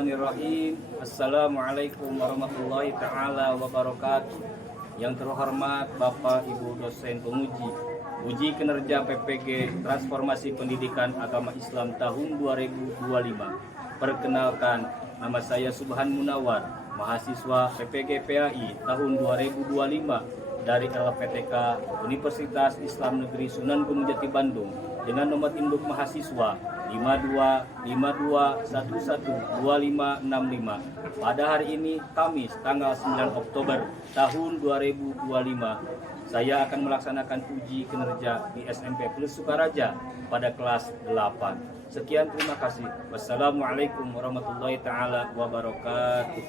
Bismillahirrahmanirrahim. Assalamualaikum warahmatullahi ta'ala wabarakatuh. Yang terhormat Bapak Ibu dosen penguji uji kinerja PPG Transformasi Pendidikan Agama Islam tahun 2025. Perkenalkan, nama saya Subhan Munawar, mahasiswa PPG PAI tahun 2025 dari LPTK Universitas Islam Negeri Sunan Gunung Jati Bandung dengan nomor induk mahasiswa 5252112565. Pada hari ini Kamis tanggal 9 Oktober tahun 2025, saya akan melaksanakan uji kinerja di SMP Plus Sukaraja pada kelas 8. Sekian, terima kasih. Wassalamualaikum warahmatullahi taala wabarakatuh.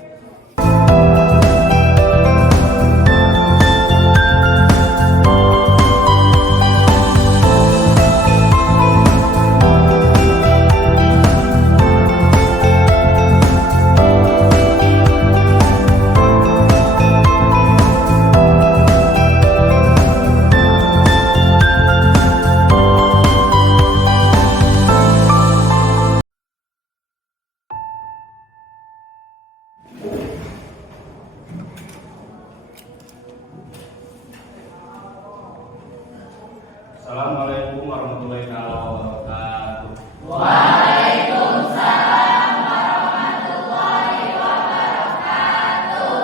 Assalamualaikum warahmatullahi wabarakatuh. Waalaikumsalam warahmatullahi wabarakatuh.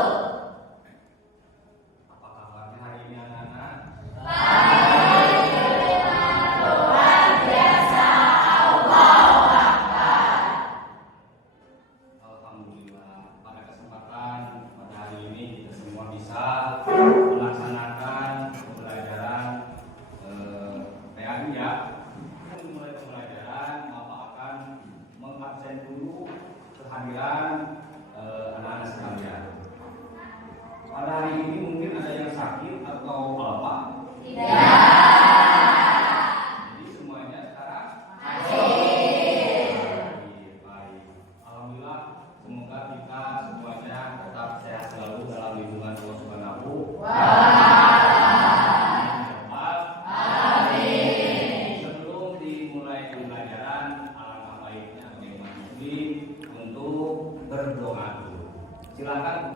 Apa kabarnya hari ini anak-anak? Baik, luar biasa. Allahu Akbar. Alhamdulillah, pada kesempatan pada hari ini kita semua bisa melaksanakan pembelajaran PAI ya. Mulai pembelajaran, Bapak akan mengabsen dulu kehadiran anak-anak sekalian. Pada hari ini mungkin ada yang sakit atau apa? Tidak. Jadi semuanya sekarang baik. Alhamdulillah, semoga kita semuanya tetap sehat selalu dalam lindungan Allah Subhanahu wa Sebelum dimulai pembelajaran, alangkah baiknya bagi umat muslim untuk berdoa dulu. Silakan.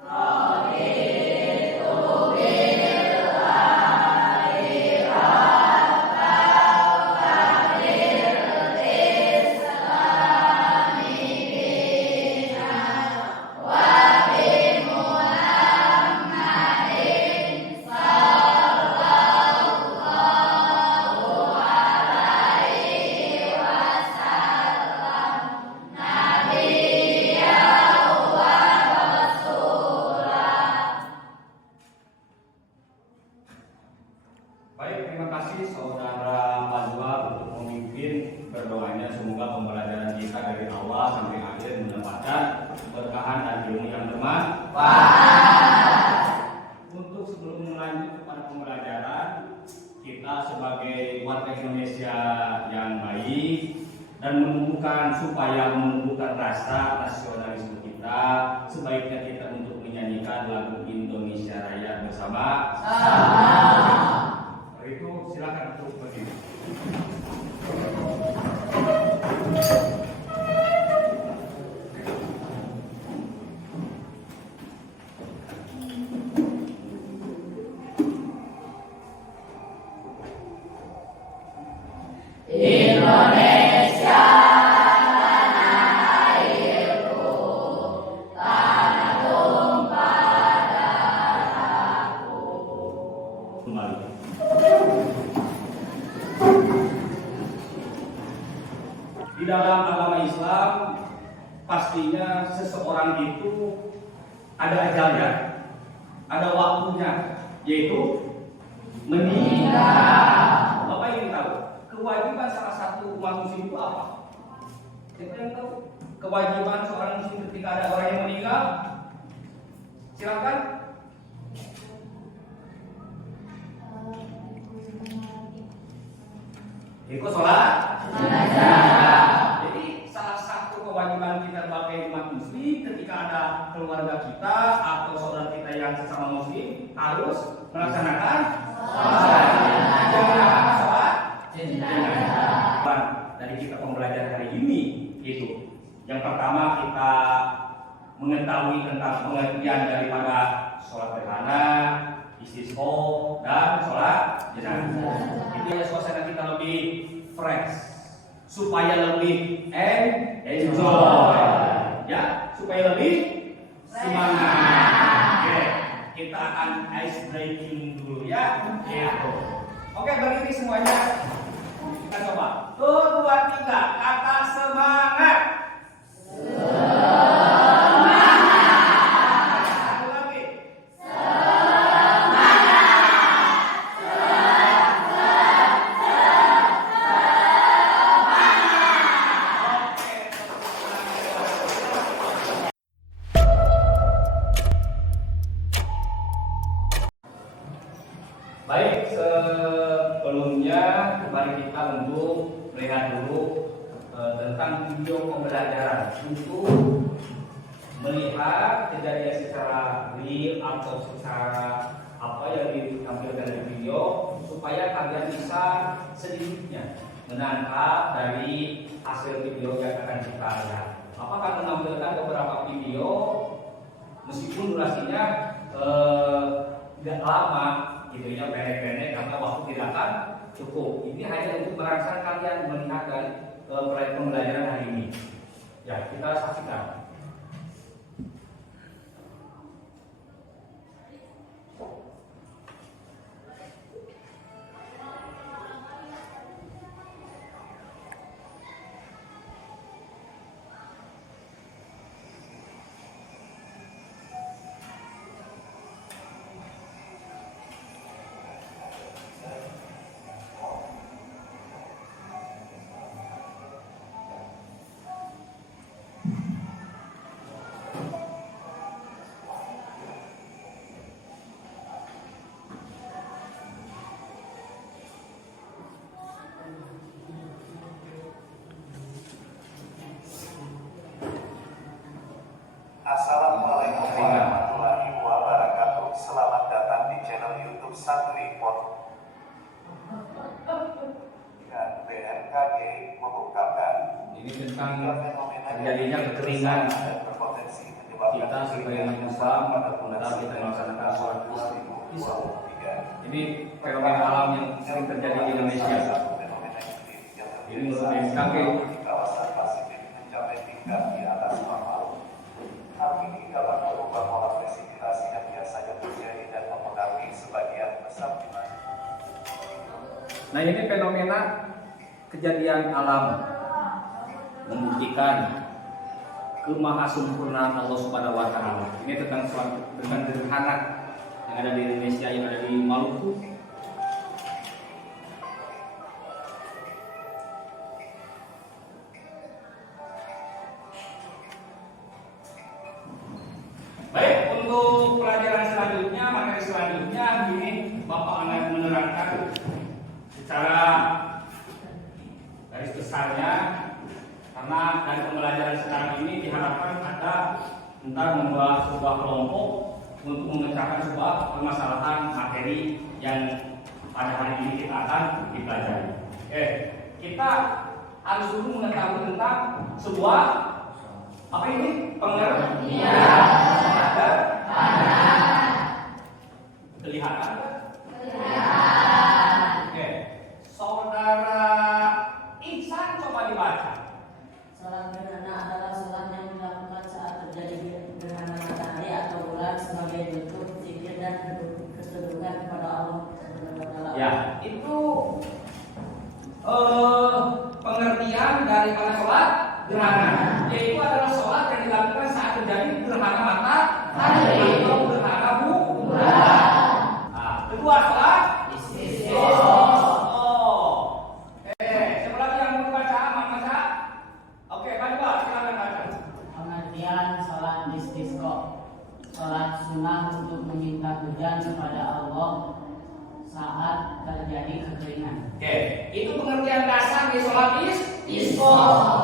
Baik, terima kasih Saudara Fazwa untuk memimpin berdoanya. Semoga pembelajaran kita dari awal sampai akhir mendapatkan keberkahan dan ilmu yang bermanfaat. Untuk sebelum melanjut kepada pembelajaran, kita sebagai warga Indonesia yang baik dan supaya menumbuhkan rasa nasionalisme kita, sebaiknya kita untuk menyanyikan lagu Indonesia Raya bersama. Itu silakan untuk berdiri. Indonesia tanah airku, tanah tumpah darahku. Kembali. Di dalam agama Islam, pastinya seseorang itu ada ajalnya, ada waktunya, yaitu meninggal. Bapak ingin tahu kewajiban salah satu umat muslim itu apa? Siapa yang tahu kewajiban seorang muslim ketika ada orang yang meninggal? Silakan. Ikut sholat. Jadi salah satu kewajiban kita sebagai umat muslim ketika ada keluarga kita atau saudara kita yang sesama muslim harus melaksanakan sholat. Dari kita pembelajaran hari ini itu yang pertama kita mengetahui tentang pengertian daripada sholat gerhana, istisqa, dan sholat jenazah. Itu ya suasana kita lebih fresh, supaya lebih enjoy, ya, supaya lebih semangat. Oke, kita akan ice breaking dulu ya. Oke, berdiri semuanya. Kita coba. 1, 2, 3. Kata semangat. Satu lagi. Baik, sebelumnya mari kita untuk melihat dulu tentang video pembelajaran untuk melihat kejadian secara real atau secara apa yang ditampilkan di video, supaya kalian bisa sedikitnya menangkap dari hasil video yang akan kita lihat. Apakah menampilkan beberapa video meskipun durasinya tidak lama, gitu ya, pendek-pendek karena waktu tidak akan cukup. Ini hanya untuk merangsang kalian melihat dan pembelajaran hari ini. Ya, kita saksikan. Assalamualaikum warahmatullahi wabarakatuh. Selamat datang di channel YouTube Santri Pot. Dan BMKG mengungkapkan Ini tentang terjadinya kekeringan dan berpotensi menyebabkan kita sebagai umat Islam pada kita melaksanakan sholat isya. Ini fenomena alam yang sering terjadi di Indonesia. Ini menurut BMKG. Kawasan Pasifik mencapai tingkat di atas normal. Hal ini dapat mengubah pola presipitasi yang biasanya terjadi dan mempengaruhi sebagian besar wilayah. Nah, ini fenomena kejadian alam membuktikan kemahasempurnaan Allah Subhanahu wa taala. Ini tentang gerhana yang ada di Indonesia, yang ada di Maluku. Baik, untuk pelajaran selanjutnya, materi selanjutnya, ini Bapak akan menerangkan secara garis besarnya, karena dari pembelajaran sekarang ini diharapkan ada ntar membuat sebuah kelompok untuk memecahkan sebuah permasalahan materi yang pada hari ini kita akan dipelajari. Kita harus dulu mengetahui tentang sebuah apa ini? Pengertian. Kelihatan? Oke. Saudara Ihsan coba dibaca. Salat gerhana adalah salat yang dilakukan saat terjadi gerhana matahari atau bulan sebagai bentuk zikir dan ketundukan kepada Allah Subhanahu wa taala. Ya, itu pengertian daripada sholat gerhana, yaitu adalah sholat yang dilakukan saat terjadi gerhana matahari atau gerhana bulan. Nah, kedua sholat istisqa. Siapa lagi yang mau baca? Baca? Oke, baca. Silakan baca. Pengertian salat istisqa. Salat sunnah untuk meminta hujan kepada Allah saat terjadi kekeringan. Oke, itu pengertian dasar di sholat istisqa.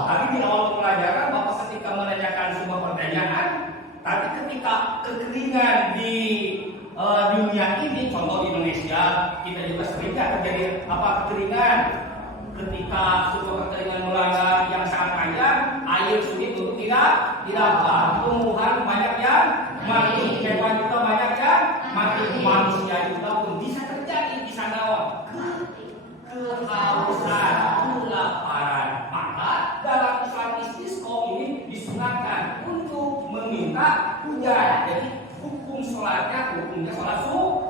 Tapi di awal pelajaran Bapak ketika menanyakan sebuah pertanyaan, tapi ketika kekeringan di dunia ini, contoh di Indonesia, kita juga sering terjadi kekeringan. Ketika sebuah kekeringan melanda yang sangat panjang, air sulit untuk tidak Tidak apa. Tumbuhan banyak yang mati, hewan juga banyak yang mati, manusia juga pun bisa terjadi di sana kehausan, kelaparan. Maka dalam Islam istisqa ini disunahkan untuk meminta hujan. Jadi hukumnya sholat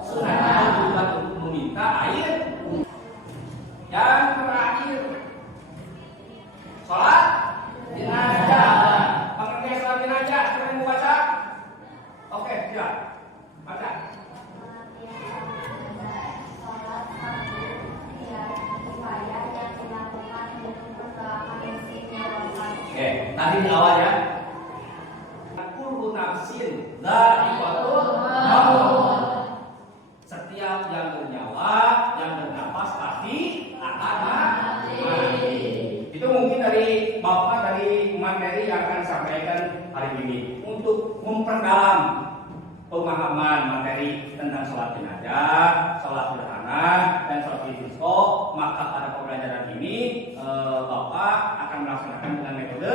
sunat juga untuk meminta air. Yang terakhir, sholat jenazah. Mengenai sholat jenazah, siapa yang mau baca? Oke, siap. Baca. Oke, tadi di awal ya. Kullu nafsin dha'iqatul maut. Setiap yang bernyawa, yang bernapas pasti akan mati. Itu mungkin dari Bapak dari materi yang akan sampaikan hari ini untuk memperdalam pemahaman materi tentang sholat jenazah, sholat sederhana, dan sholat istisqa. Maka pada pembelajaran ini Bapak akan melaksanakan dengan metode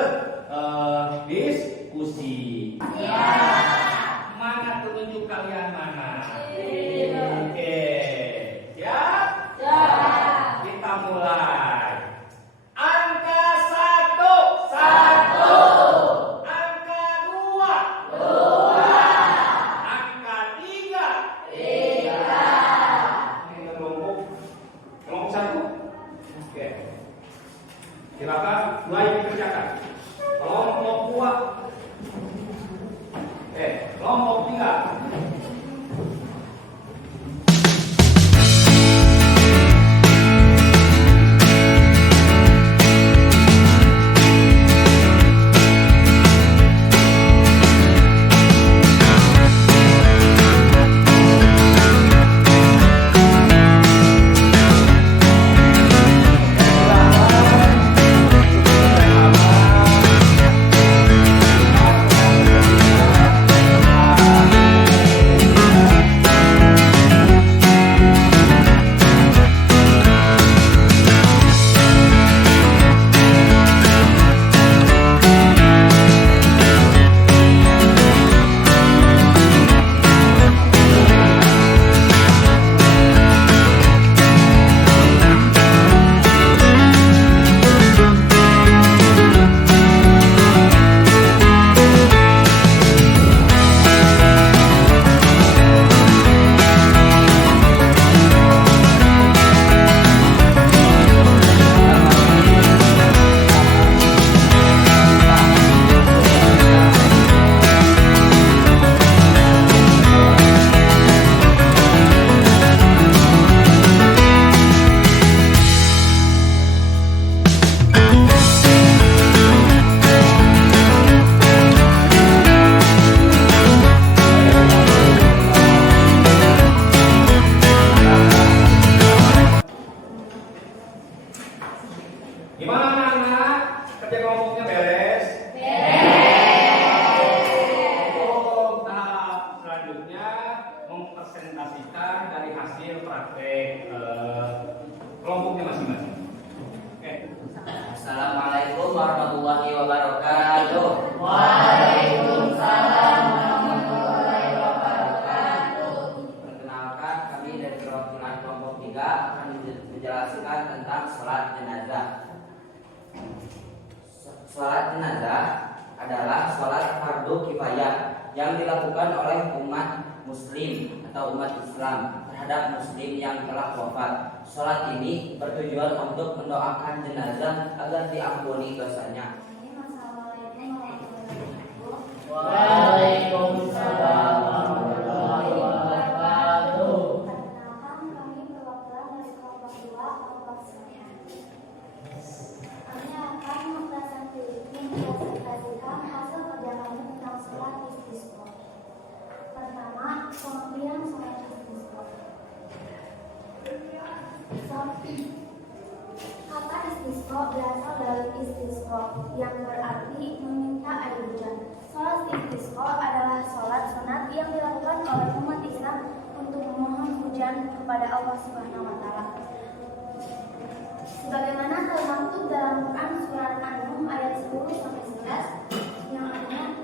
diskusi. Mana tunjuk kalian mana? Oke, siap? Kita mulai. Angka 1, 1. Angka 2, 2. Angka 3, 3. Ini kelompok 1. Oke. Silakan mulai dikerjakan. Kelompok 2. Kelompok 3. Gimana anak-anak? Kerja kelompoknya beres? Beres. Untuk tahap selanjutnya mempresentasikan dari hasil praktek kelompoknya masing-masing. Oke. Assalamualaikum warahmatullahi wabarakatuh. Waalaikumsalam warahmatullahi wabarakatuh. Perkenalkan, kami dari perwakilan kelompok 3 akan menjelaskan tentang sholat jenazah. Sholat jenazah adalah sholat fardu kifayah yang dilakukan oleh umat muslim atau umat Islam terhadap muslim yang telah wafat. Sholat ini bertujuan untuk mendoakan jenazah agar diampuni dosanya. Waalaikumsalam warahmatullahi wabarakatuh. Perkenalkan, kami perwakilan dari kelompok 2 kelompok saya. Kami akan mempresentasikan hasil kerja kami tentang sholat istisqa. Pertama, pengertian sholat istisqa. Kata istisqa berasal dari istisqa yang berarti meminta air hujan. Sholat istisqa adalah sholat sunat yang dilakukan oleh umat Islam untuk memohon hujan kepada Allah Subhanahu wa Ta'ala. Sebagaimana termaktub dalam Quran surat An-Nur ayat 10-11 yang artinya,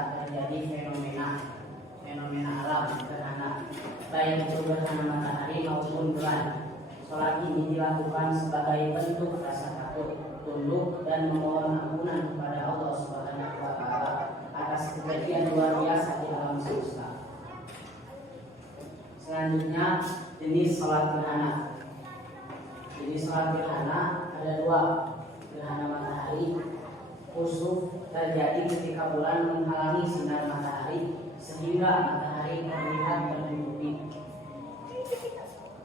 saat terjadi fenomena alam gerhana, baik itu gerhana matahari maupun bulan. Sholat ini dilakukan sebagai bentuk rasa takut, tunduk, dan memohon ampunan kepada Allah Subhanahu wa Ta'ala atas kejadian luar biasa di alam semesta. Selanjutnya, jenis sholat gerhana. Jenis sholat gerhana ada dua: gerhana matahari khusuf terjadi ketika bulan menghalangi sinar matahari sehingga matahari terlihat menutupi.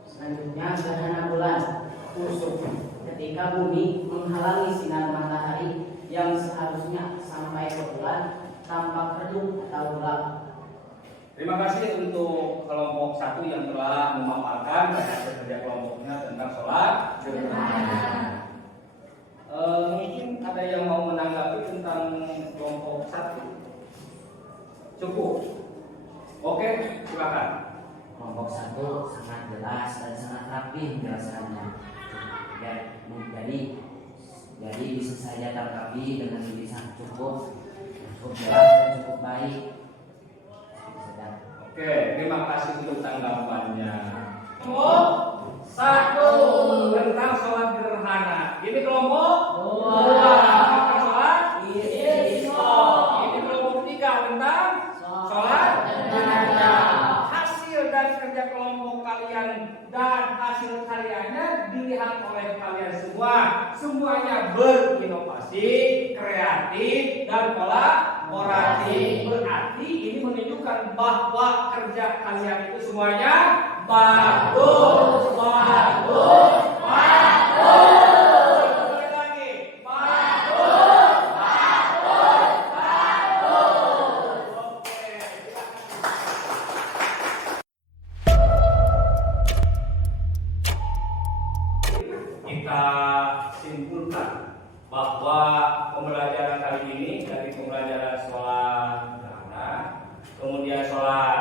Selanjutnya, gerhana bulan khusuf ketika bumi menghalangi sinar matahari yang seharusnya sampai ke bulan tampak redup atau gelap. Terima kasih untuk kelompok 1 yang telah memaparkan hasil kerja kelompoknya tentang sholat gerhana. Mungkin ada yang mau menanggapi tentang kelompok 1? Cukup? Oke, silakan. Kelompok 1 sangat jelas dan sangat rapi penjelasannya. Jadi bisa saja terlengkapi dengan tulisan cukup jelas dan cukup baik. Oke, terima kasih untuk tanggapannya. Kelompok 1 tentang sholat gerhana. Ini kelompok 2 tentang sholat istisqa. Ini kelompok 3 tentang sholat gerhana. Hasil dari kerja kelompok kalian dan hasil karyanya dilihat oleh kalian semua. Semuanya berinovasi, kreatif, dan kolaboratif. Berarti ini menunjukkan bahwa kerja kalian itu semuanya bagus. Sekali lagi, bagus. Oke. Kita simpulkan bahwa pembelajaran kali ini dari pembelajaran sholat gerhana, kemudian sholat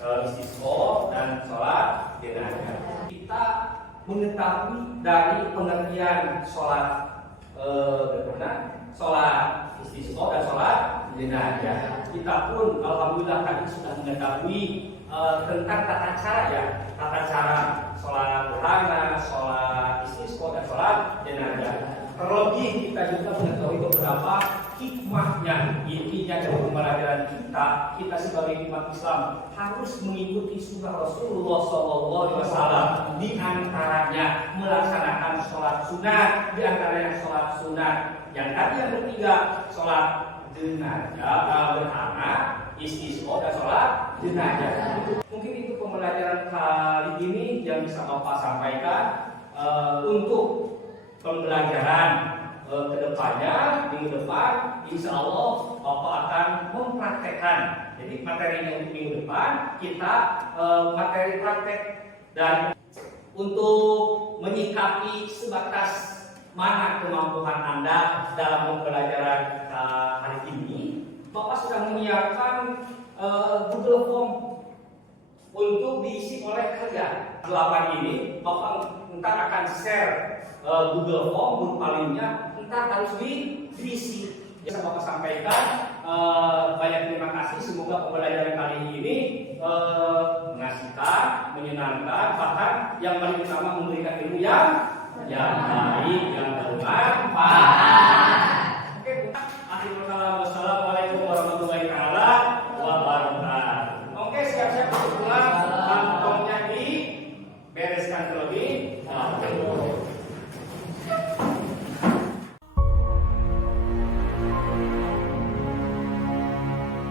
istisqa dan sholat jenazah, kita mengetahui dari pengertian sholat gerhana, sholat istisqa dan sholat jenazah. Kita pun alhamdulillah tadi sudah mengetahui tentang tata cara sholat gerhana, sholat istisqa dan sholat jenazah. Terlebih kita juga mengetahui beberapa hikmahnya. Intinya dari pembelajaran kita sebagai umat Islam harus mengikuti sunnah Rasulullah SAW. Di antaranya melaksanakan sholat sunat, di antaranya sholat sunat. Yang tadi yang ketiga sholat jenazah, gerhana, istisqa dan sholat jenazah. Mungkin itu pembelajaran kali ini yang bisa Bapak sampaikan untuk pembelajaran kedepannya. Minggu depan insya Allah Bapak akan mempraktekkan. Jadi materinya untuk minggu depan kita materi praktek, dan untuk menyikapi sebatas mana kemampuan Anda dalam pembelajaran hari ini, Bapak sudah menyiapkan Google Form untuk diisi oleh kalian. Setelah ini Bapak ntar akan share Google Form berupa linknya, ntar harus diisi. Yang Bapak sampaikan, banyak terima kasih. Semoga pembelajaran kali ini mengasihkan, menyenangkan, bahkan yang paling utama memberikan ilmu yang baik.